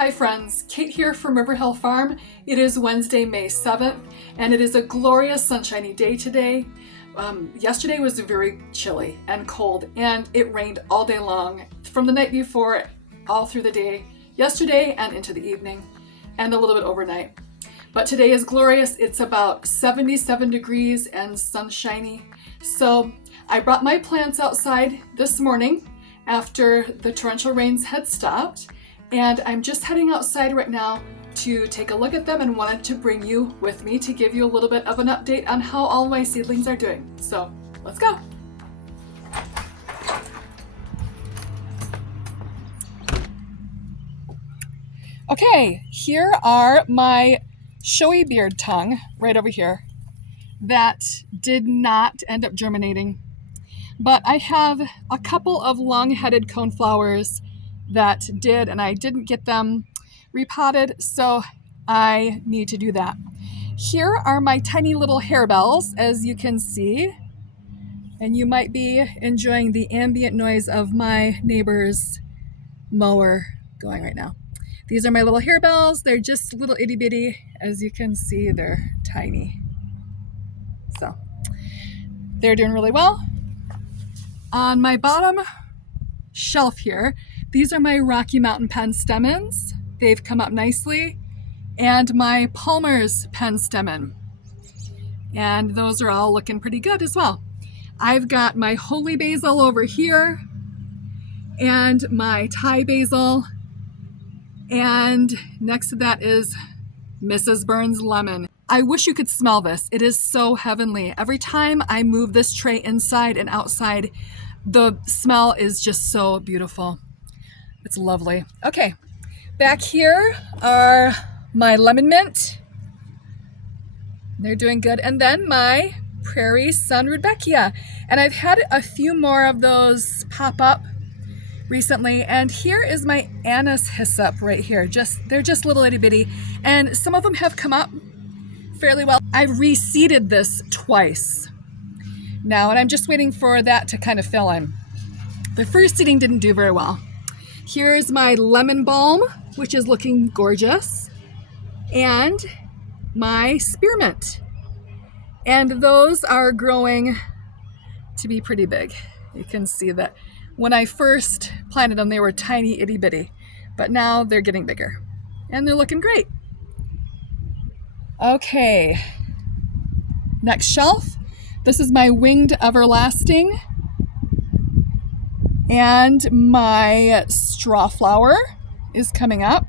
Hi friends, Kate here from River Hill Farm. It is Wednesday, May 7th, and it is a glorious sunshiny day today. Yesterday was very chilly and cold, and it rained all day long from the night before all through the day, yesterday and into the evening, and a little bit overnight. But today is glorious. It's about 77 degrees and sunshiny. So I brought my plants outside this morning after the torrential rains had stopped. And I'm just heading outside right now to take a look at them and wanted to bring you with me to give you a little bit of an update on how all my seedlings are doing. So let's go. Okay, here are my showy beard tongue right over here that did not end up germinating. But I have a couple of long-headed coneflowers that did, and I didn't get them repotted, so I need to do that. Here are my tiny little harebells, as you can see, and you might be enjoying the ambient noise of my neighbor's mower going right now. These are my little harebells. They're just little itty bitty. As you can see, they're tiny. So they're doing really well. On my bottom shelf here, these are my Rocky Mountain penstemons. They've come up nicely. And my Palmer's penstemon. And those are all looking pretty good as well. I've got my holy basil over here and my Thai basil. And next to that is Mrs. Burns lemon. I wish you could smell this. It is so heavenly. Every time I move this tray inside and outside, the smell is just so beautiful. It's lovely. Okay, back here are my lemon mint. They're doing good. And then my prairie sun rudbeckia. And I've had a few more of those pop up recently. And here is my anise hyssop right here. They're just little itty bitty. And some of them have come up fairly well. I've reseeded this twice now, and I'm just waiting for that to kind of fill in. The first seeding didn't do very well. Here's my lemon balm, which is looking gorgeous, and my spearmint. And those are growing to be pretty big. You can see that when I first planted them, they were tiny itty bitty, but now they're getting bigger and they're looking great. Okay, next shelf. This is my winged everlasting and my straw flower is coming up.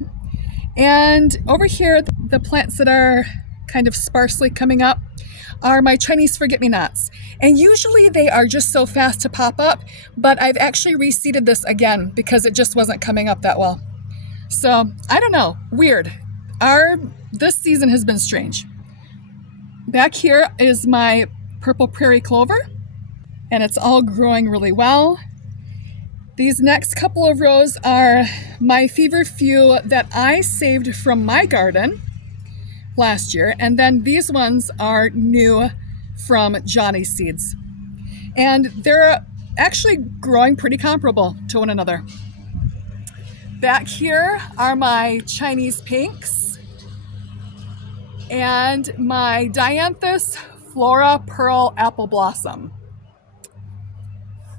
And over here, the plants that are kind of sparsely coming up are my Chinese forget-me-nots. And usually they are just so fast to pop up, but I've actually reseeded this again because it just wasn't coming up that well. So I don't know, weird. This season has been strange. Back here is my purple prairie clover, and it's all growing really well. These next couple of rows are my feverfew that I saved from my garden last year, and then these ones are new from Johnny's seeds. And they're actually growing pretty comparable to one another. Back here are my Chinese pinks and my Dianthus Flora Pearl Apple Blossom.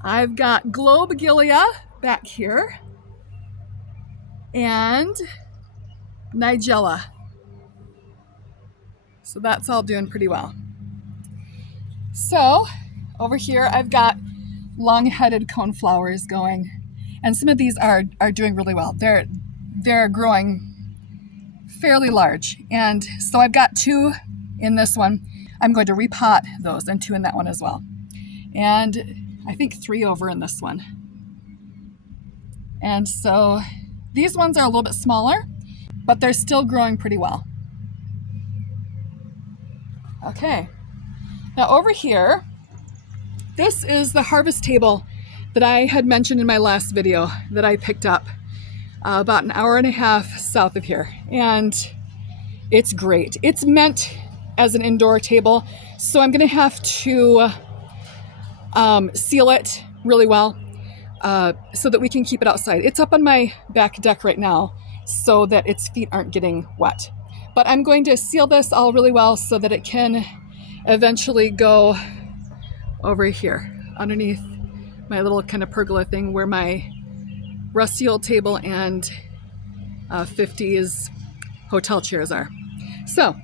I've got Globigilia back here and Nigella. So that's all doing pretty well. So over here I've got long-headed coneflowers going, and some of these are doing really well. They're growing fairly large, and so I've got 2 in this one. I'm going to repot those, and 2 in that one as well. And I think 3 over in this one. And so these ones are a little bit smaller, but they're still growing pretty well. Okay, now over here, this is the harvest table that I had mentioned in my last video that I picked up about an hour and a half south of here. And it's great. It's meant as an indoor table, so I'm gonna have to seal it really well so that we can keep it outside. It's up on my back deck right now, so that its feet aren't getting wet. But I'm going to seal this all really well so that it can eventually go over here underneath my little kind of pergola thing where my rusty old table and 50s hotel chairs are. So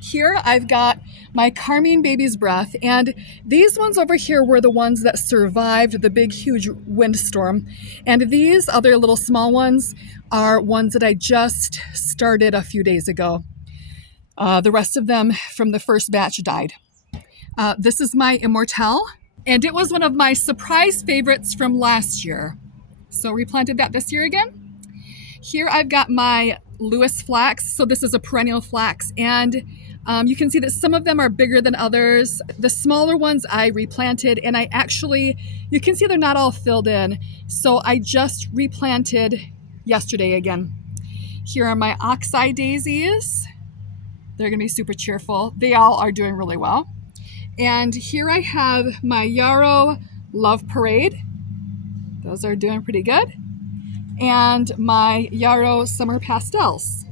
here I've got my Carmine Baby's Breath, and these ones over here were the ones that survived the big huge windstorm, and these other little small ones are ones that I just started a few days ago. The rest of them from the first batch died. This is my Immortelle, and it was one of my surprise favorites from last year, so replanted that this year again. Here I've got my Lewis flax. So this is a perennial flax, and you can see that some of them are bigger than others. The smaller ones I replanted, and you can see they're not all filled in. So I just replanted yesterday again. Here are my oxeye daisies. They're gonna be super cheerful. They all are doing really well. And here I have my yarrow Love Parade. Those are doing pretty good. And my yarrow Summer Pastels.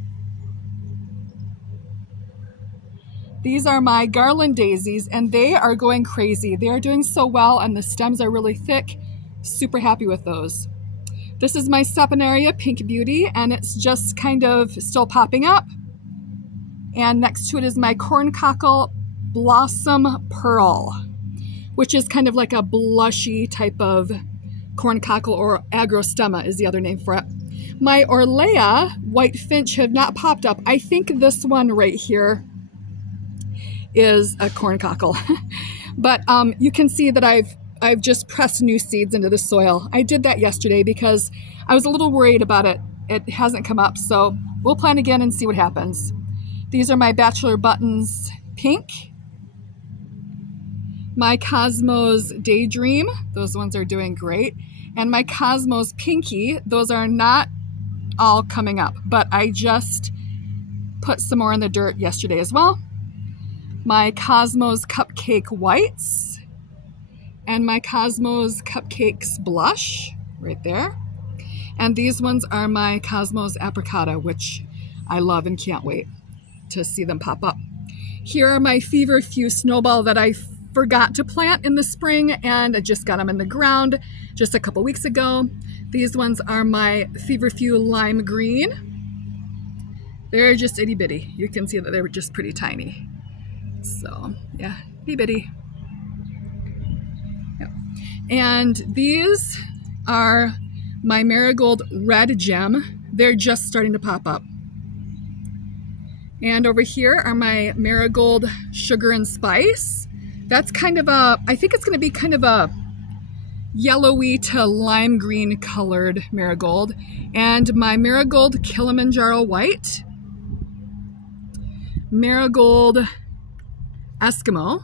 These are my garland daisies, and they are going crazy. They are doing so well, and the stems are really thick. Super happy with those. This is my Saponaria Pink Beauty, and it's just kind of still popping up. And next to it is my Corncockle Blossom Pearl, which is kind of like a blushy type of corncockle, or agrostema is the other name for it. My Orlea White Finch have not popped up. I think this one right here is a corncockle. But you can see that I've just pressed new seeds into the soil. I did that yesterday because I was a little worried about it. It hasn't come up, so we'll plant again and see what happens. These are my Bachelor Buttons Pink. My Cosmos Daydream, those ones are doing great. And my Cosmos Pinky, those are not all coming up, but I just put some more in the dirt yesterday as well. My Cosmos Cupcake Whites and my Cosmos Cupcakes Blush right there. And these ones are my Cosmos Apricota, which I love and can't wait to see them pop up. Here are my Feverfew Snowball that I forgot to plant in the spring, and I just got them in the ground just a couple weeks ago. These ones are my Feverfew Lime Green. They're just itty bitty. You can see that they're just pretty tiny. So yeah, itty bitty. Yep. And these are my Marigold Red Gem. They're just starting to pop up. And over here are my Marigold Sugar and Spice. That's kind of I think it's going to be kind of a yellowy to lime green colored marigold. And my Marigold Kilimanjaro White, Marigold Eskimo,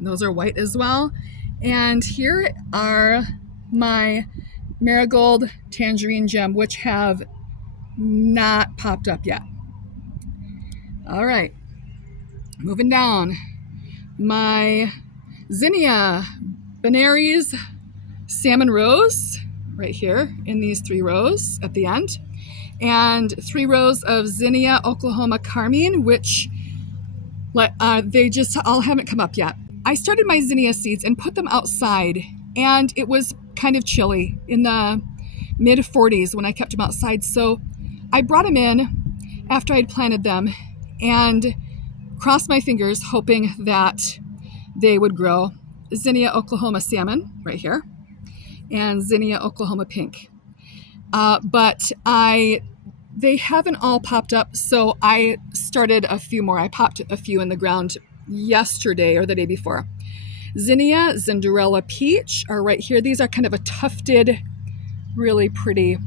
those are white as well. And here are my Marigold Tangerine Gem, which have not popped up yet. All right, moving down. My Zinnia Benaries Salmon Rose right here in these 3 rows at the end, and 3 rows of Zinnia Oklahoma Carmine, which they just all haven't come up yet. I started my zinnia seeds and put them outside, and it was kind of chilly in the mid 40s when I kept them outside, so I brought them in after I'd planted them and crossed my fingers hoping that they would grow. Zinnia Oklahoma Salmon right here, and Zinnia Oklahoma Pink. But they haven't all popped up, so I started a few more. I popped a few in the ground yesterday or the day before. Zinnia Zinderella Peach are right here. These are kind of a tufted, really pretty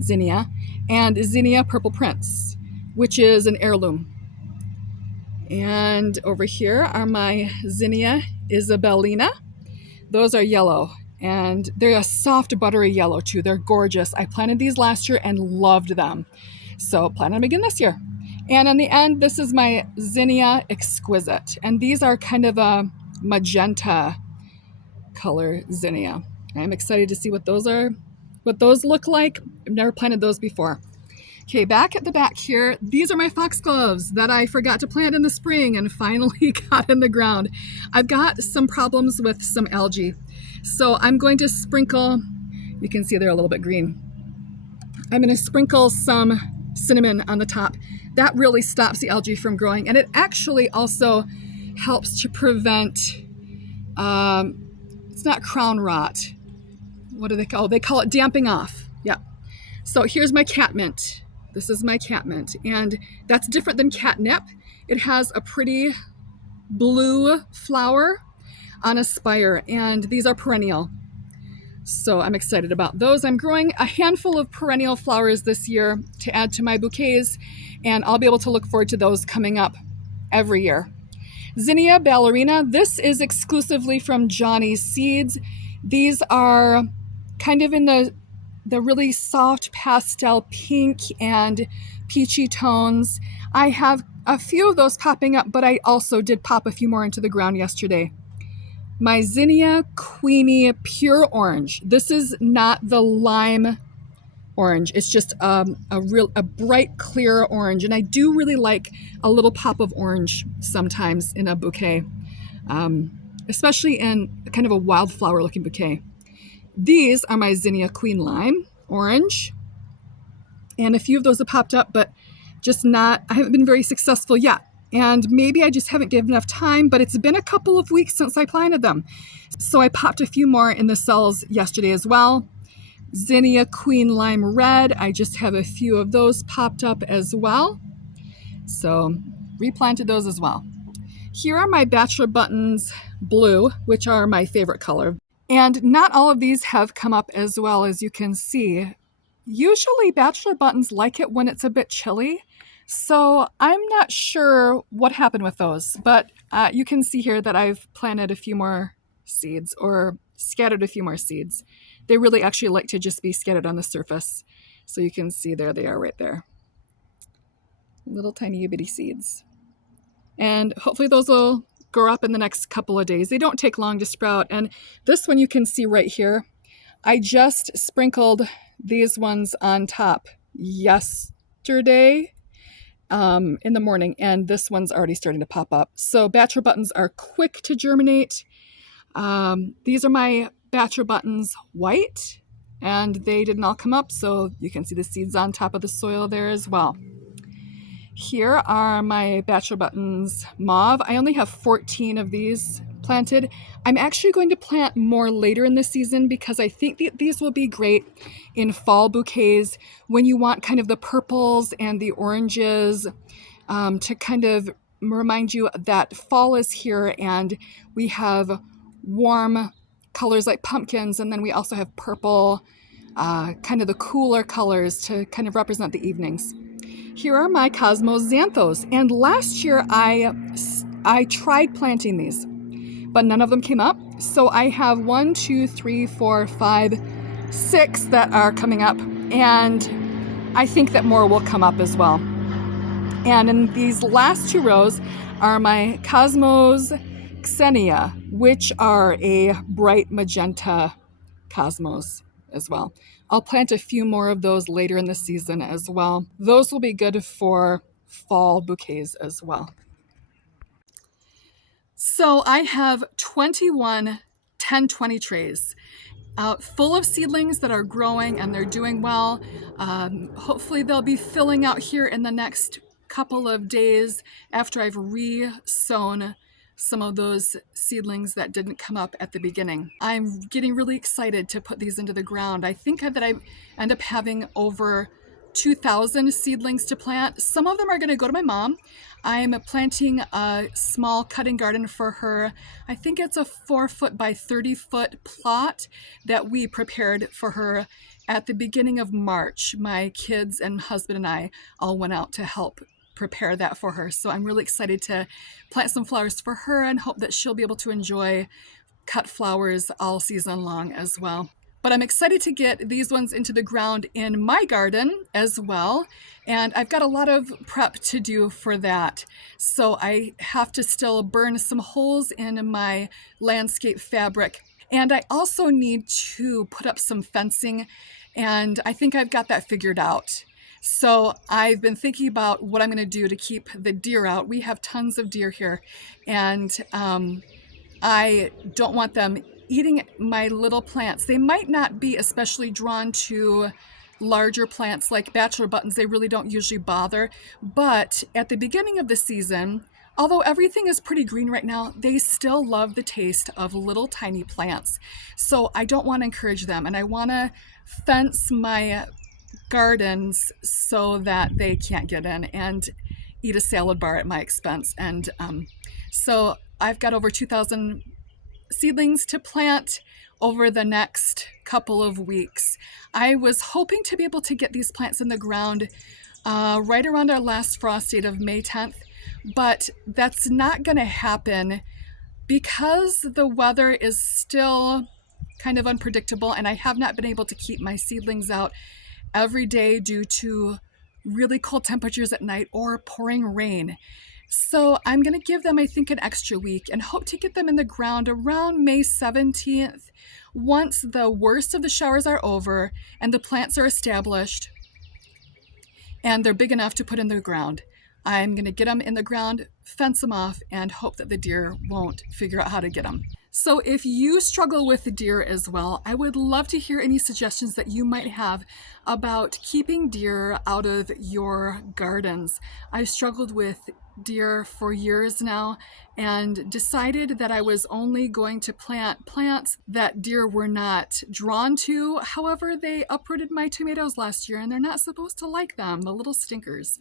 zinnia. And Zinnia Purple Prince, which is an heirloom. And over here are my Zinnia Isabellina. Those are yellow, and they're a soft, buttery yellow too. They're gorgeous. I planted these last year and loved them, so planted them again this year. And on the end, this is my Zinnia Exquisite, and these are kind of a magenta color zinnia. I'm excited to see what those are what those look like. I've never planted those before. Okay, back at the back here, these are my foxgloves that I forgot to plant in the spring and finally got in the ground. I've got some problems with some algae, so I'm going to sprinkle, you can see they're a little bit green. I'm going to sprinkle some cinnamon on the top. That really stops the algae from growing, and it actually also helps to prevent, it's not crown rot. What do they call it? They call it damping off. Yeah. So here's my catmint. This is my catmint, and that's different than catnip. It has a pretty blue flower on a spire, and these are perennial. So I'm excited about those. I'm growing a handful of perennial flowers this year to add to my bouquets, and I'll be able to look forward to those coming up every year. Zinnia ballerina, this is exclusively from Johnny's Seeds. These are kind of in the really soft pastel pink and peachy tones. I have a few of those popping up, but I also did pop a few more into the ground yesterday. My Zinnia Queenie Pure Orange. This is not the lime orange. It's just a bright, clear orange. And I do really like a little pop of orange sometimes in a bouquet, especially in kind of a wildflower looking bouquet. These are my Zinnia Queen Lime Orange. And a few of those have popped up, but I haven't been very successful yet. And maybe I just haven't given enough time, but it's been a couple of weeks since I planted them. So I popped a few more in the cells yesterday as well. Zinnia Queen Lime Red, I just have a few of those popped up as well. So replanted those as well. Here are my Bachelor Buttons Blue, which are my favorite color. And not all of these have come up as well, as you can see. Usually Bachelor Buttons like it when it's a bit chilly. So I'm not sure what happened with those, but you can see here that I've planted a few more seeds or scattered a few more seeds. They really actually like to just be scattered on the surface. So you can see there they are right there. Little tiny bitty seeds. And hopefully those will grow up in the next couple of days. They don't take long to sprout. And this one you can see right here. I just sprinkled these ones on top yesterday in the morning, and this one's already starting to pop up. So Bachelor Buttons are quick to germinate. These are my Bachelor Buttons White, and they didn't all come up, so you can see the seeds on top of the soil there as well. Here are my Bachelor Buttons Mauve. I only have 14 of these planted. I'm actually going to plant more later in the season because I think these will be great in fall bouquets when you want kind of the purples and the oranges to kind of remind you that fall is here, and we have warm colors like pumpkins, and then we also have purple, kind of the cooler colors to kind of represent the evenings. Here are my Cosmos Xanthos, and last year I tried planting these, but none of them came up. So I have 1, 2, 3, 4, 5, 6 that are coming up, and I think that more will come up as well. And in these last 2 rows are my Cosmos Xenia, which are a bright magenta cosmos as well. I'll plant a few more of those later in the season as well. Those will be good for fall bouquets as well. So I have 21 10-20 trays full of seedlings that are growing and they're doing well. Hopefully they'll be filling out here in the next couple of days after I've re-sown some of those seedlings that didn't come up at the beginning. I'm getting really excited to put these into the ground. I think that I end up having over 2,000 seedlings to plant. Some of them are going to go to my mom. I'm planting a small cutting garden for her. I think it's a 4-foot by 30-foot plot that we prepared for her at the beginning of March. My kids and husband and I all went out to help prepare that for her. So I'm really excited to plant some flowers for her and hope that she'll be able to enjoy cut flowers all season long as well. But I'm excited to get these ones into the ground in my garden as well. And I've got a lot of prep to do for that. So I have to still burn some holes in my landscape fabric. And I also need to put up some fencing, and I think I've got that figured out. So I've been thinking about what I'm going to do to keep the deer out. We have tons of deer here, and I don't want them eating my little plants. They might not be especially drawn to larger plants like bachelor buttons. They really don't usually bother. But at the beginning of the season, although everything is pretty green right now, they still love the taste of little tiny plants. So I don't want to encourage them, and I want to fence my gardens so that they can't get in and eat a salad bar at my expense. And so I've got over 2,000 seedlings to plant over the next couple of weeks. I was hoping to be able to get these plants in the ground right around our last frost date of May 10th, but that's not going to happen because the weather is still kind of unpredictable, and I have not been able to keep my seedlings out every day due to really cold temperatures at night or pouring rain. So I'm going to give them, I think, an extra week and hope to get them in the ground around May 17th. Once the worst of the showers are over and the plants are established and they're big enough to put in the ground, I'm going to get them in the ground, fence them off, and hope that the deer won't figure out how to get them. So if you struggle with the deer as well, I would love to hear any suggestions that you might have about keeping deer out of your gardens. I've struggled with deer for years now and decided that I was only going to plant plants that deer were not drawn to. However, they uprooted my tomatoes last year and they're not supposed to like them, the little stinkers.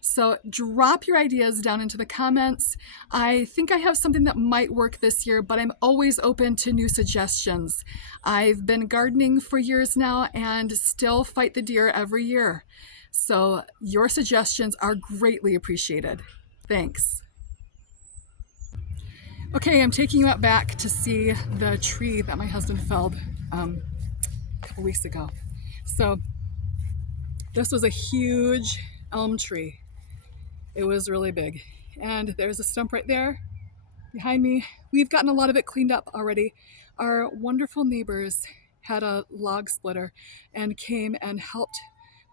So drop your ideas down into the comments. I think I have something that might work this year, but I'm always open to new suggestions. I've been gardening for years now and still fight the deer every year. So your suggestions are greatly appreciated. Thanks. Okay, I'm taking you out back to see the tree that my husband felled a couple weeks ago. So this was a huge elm tree. It was really big. And there's a stump right there behind me. We've gotten a lot of it cleaned up already. Our wonderful neighbors had a log splitter and came and helped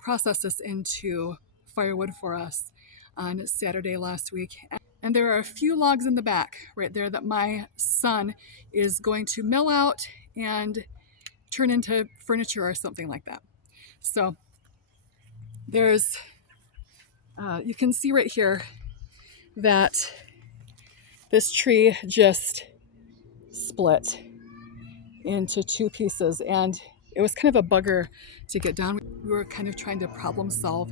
process this into firewood for us on Saturday last week. And there are a few logs in the back right there that my son is going to mill out and turn into furniture or something like that. So there's, you can see right here that this tree just split into two pieces, and it was kind of a bugger to get down. We were kind of trying to problem solve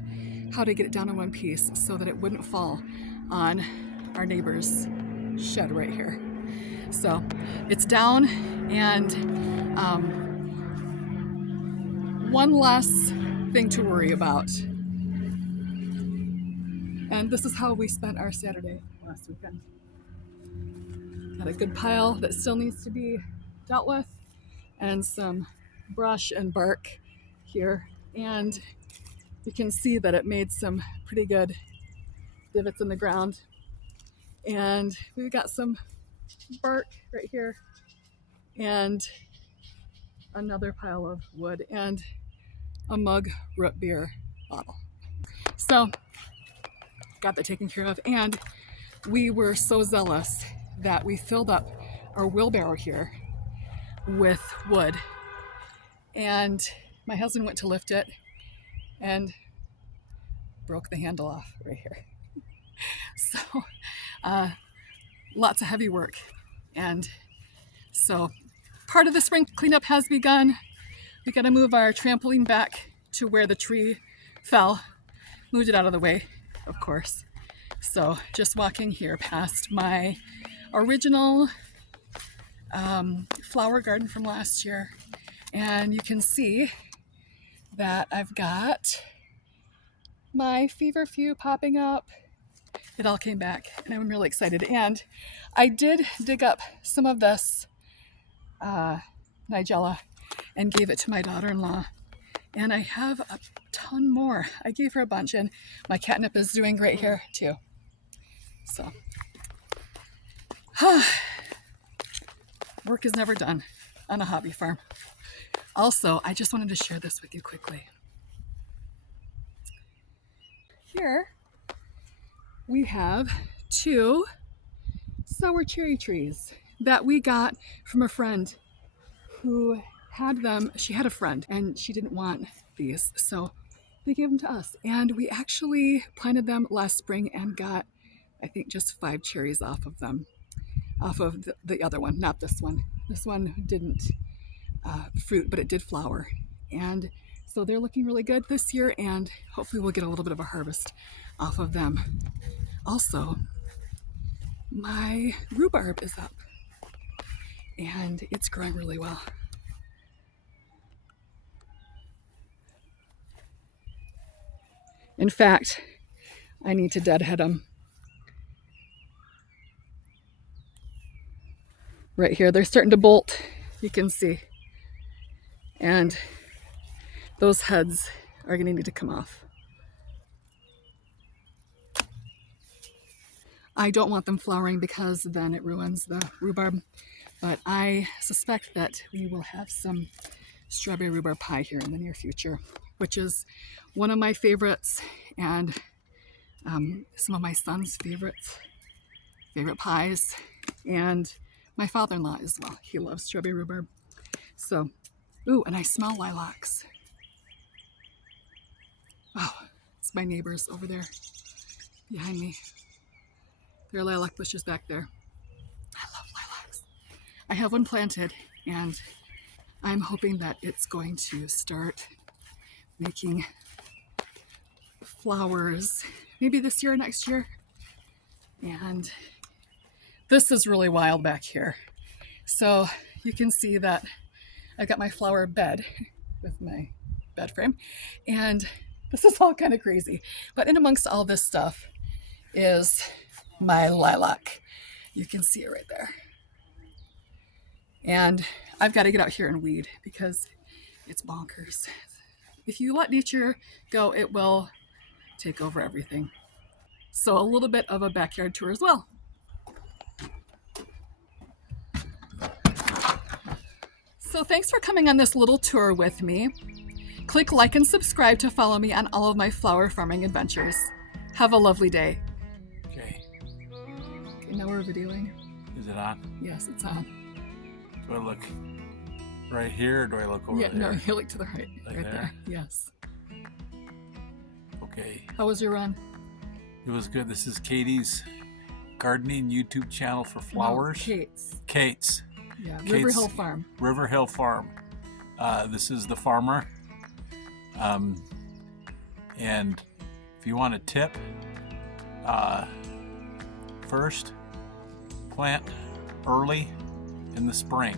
how to get it down in one piece so that it wouldn't fall on our neighbor's shed right here. So it's down, and one less thing to worry about. And this is how we spent our Saturday last weekend. Got a good pile that still needs to be dealt with, and some brush and bark here. And you can see that it made some pretty good divots in the ground. And we've got some bark right here and another pile of wood and a mug root beer bottle. So got that taken care of, and we were so zealous that we filled up our wheelbarrow here with wood, and my husband went to lift it and broke the handle off right here. So lots of heavy work, and so part of the spring cleanup has begun. We got to move our trampoline back to where the tree fell, moved it out of the way, of course. So just walking here past my original flower garden from last year, and you can see that I've got my feverfew popping up. It all came back, and I'm really excited. And I did dig up some of this nigella and gave it to my daughter-in-law, and I have a ton more. I gave her a bunch, and my catnip is doing great here too. So work is never done. on a hobby farm. Also, I just wanted to share this with you quickly. Here we have 2 sour cherry trees that we got from a friend who had them. She had a friend and she didn't want these, so they gave them to us. And we actually planted them last spring and got, I think, just 5 cherries off of them, off of the other one, not this one. This one didn't fruit, but it did flower. And so they're looking really good this year, and hopefully we'll get a little bit of a harvest off of them. Also, my rhubarb is up and it's growing really well. In fact, I need to deadhead them. Right here, they're starting to bolt, you can see. And those heads are going to need to come off. I don't want them flowering because then it ruins the rhubarb, but I suspect that we will have some strawberry rhubarb pie here in the near future, which is one of my favorites and some of my son's favorite pies, and my father-in-law as well. He loves strawberry rhubarb. So, ooh, and I smell lilacs. Oh, it's my neighbors over there behind me. There are lilac bushes back there. I love lilacs. I have one planted and I'm hoping that it's going to start making flowers maybe this year or next year. And this is really wild back here. So you can see that I got my flower bed with my bed frame, and this is all kind of crazy. But in amongst all this stuff is my lilac. You can see it right there. And I've got to get out here and weed because it's bonkers. If you let nature go, it will take over everything. So a little bit of a backyard tour as well. So thanks for coming on this little tour with me. Click like and subscribe to follow me on all of my flower farming adventures. Have a lovely day. Okay, now we're videoing. is it on? Yes, it's on. Do I look right here or do I look over there? No, you look to the right. Like Right there? there. Yes. Okay, How was your run? it was good. This is Katie's gardening YouTube channel for flowers. No, Kate's. Kate's. Yeah, Kate's River Hill Farm. River Hill Farm. This is the farmer. And if you want a tip, first plant early in the spring.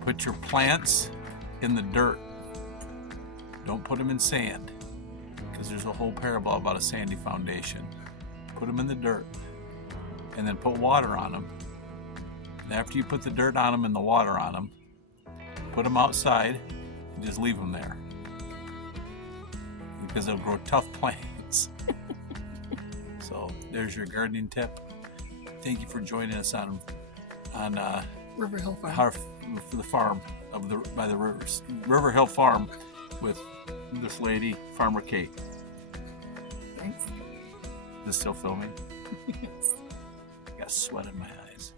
Put your plants in the dirt. Don't put them in sand, because there's a whole parable about a sandy foundation. Put them in the dirt and then put water on them. And after you put the dirt on them and the water on them, put them outside and just leave them there, because they'll grow tough plants. So there's your gardening tip. Thank you for joining us on River Hill Farm. The farm of by the rivers, River Hill Farm, with this lady, Farmer Kate. Thanks. Is this still filming? Yes. I got sweat in my eyes.